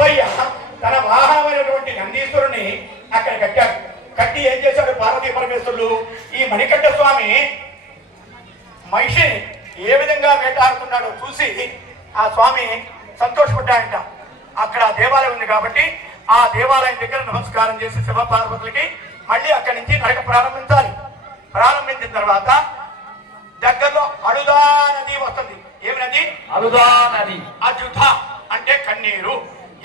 శివయ్య తన వాహనమైనటువంటి నందీశ్వరుని అక్కడ కట్టాడు. కట్టి ఏం చేశాడు పార్వతీ పరమేశ్వరులు? ఈ మణికంఠ స్వామి మహిషిని ఏ విధంగా వేటాడుతున్నాడో చూసి ఆ స్వామి సంతోషపడ్డాయంట. అక్కడ దేవాలయం ఉంది కాబట్టి ఆ దేవాలయం దగ్గర నమస్కారం చేసి శివ పార్వతులకి మళ్ళీ అక్కడి నుంచి నడక ప్రారంభించాలి. ప్రారంభించిన తర్వాత దగ్గరలో అడుదా నది వస్తుంది. ఏమి నది? అడుదా నది. అజుధ అంటే కన్నీరు.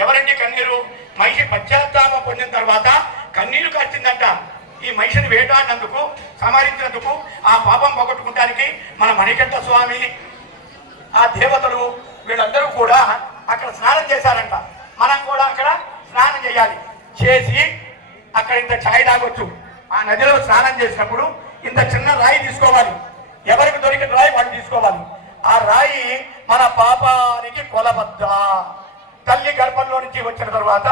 ఎవరండి కన్నీరు? మహిషి పశ్చాత్తాపం పొందిన తర్వాత కన్నీరు కాచిందంట. ఈ మహిషిని వేటాడినందుకు, సంహరించినందుకు, ఆ పాపం పోగొట్టుకోవడానికి మన మణికంఠ స్వామి, ఆ దేవతలు వీళ్ళందరూ కూడా అక్కడ స్నానం చేశారంట. మనం కూడా అక్కడ స్నానం చేయాలి. చేసి అక్కడ ఇంత ఛాయ్ తాగొచ్చు. ఆ నదిలో స్నానం చేసినప్పుడు ఇంత చిన్న రాయి తీసుకోవాలి. ఎవరికి దొరికిన రాయి వాళ్ళు తీసుకోవాలి. ఆ రాయి మన పాపానికి కొలబద్ద. తల్లి గర్భంలో నుంచి వచ్చిన తర్వాత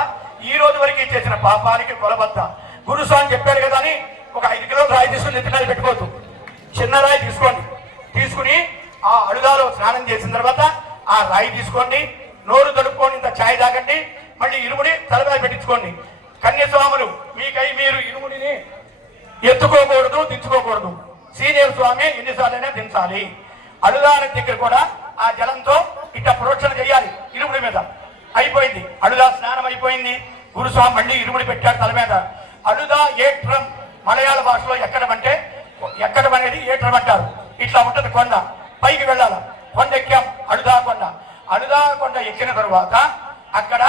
ఈ రోజు వరకు చేసిన పాపానికి కొలబద్ద. గురుస్వామి చెప్పారు కదా అని ఒక 5 కిలోల రాయి తీసుకుని నెత్తిమీద పెట్టుకోవద్దు. చిన్న రాయి తీసుకోండి. తీసుకుని ఆ అడుగాలో స్నానం చేసిన తర్వాత ఆ రాయి తీసుకోండి, నోరు తడుపుకోండి, ఇంత ఛాయ్ తాగండి, మళ్ళీ ఇరుముడి తలపై పెట్టించుకోండి. కన్యస్వాములు మీకై మీరు ఇరుముడిని ఎత్తుకోకూడదు, దించుకోకూడదు. సీనియర్ స్వామి ఎన్నిసార్లైనా దించాలి. అడుగాల దగ్గర కూడా ఆ జలంతో ఇట్ట ప్రోక్షణ చేయాలి ఇరుముడి మీద. అయిపోయింది, అడుగా స్నానం అయిపోయింది. గురుస్వామి మళ్ళీ ఇరుముడి పెట్టాడు తల మీద. అడుదా ఏట్రం మలయాళ భాషలో ఎక్కడం అంటే, ఎక్కడం అనేది ఏట్రం అంటారు. ఇట్లా ఉంటది కొండ, పైకి వెళ్ళాలి. కొండ ఎక్కాం, అడుదా కొండ. అడుదా కొండ ఎక్కిన తర్వాత అక్కడ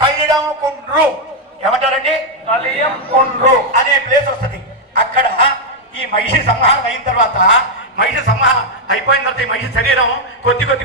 కళ్యాణం కుండ్రు ఏమంటారండి? కలియం కుండ్రు అనే ప్లేస్ వస్తుంది. అక్కడ ఈ మహిషి సంహారం అయిన తర్వాత, మహిషి సంహారం అయిపోయిన తర్వాత ఈ మహిషి శరీరం కొద్ది కొద్దిగా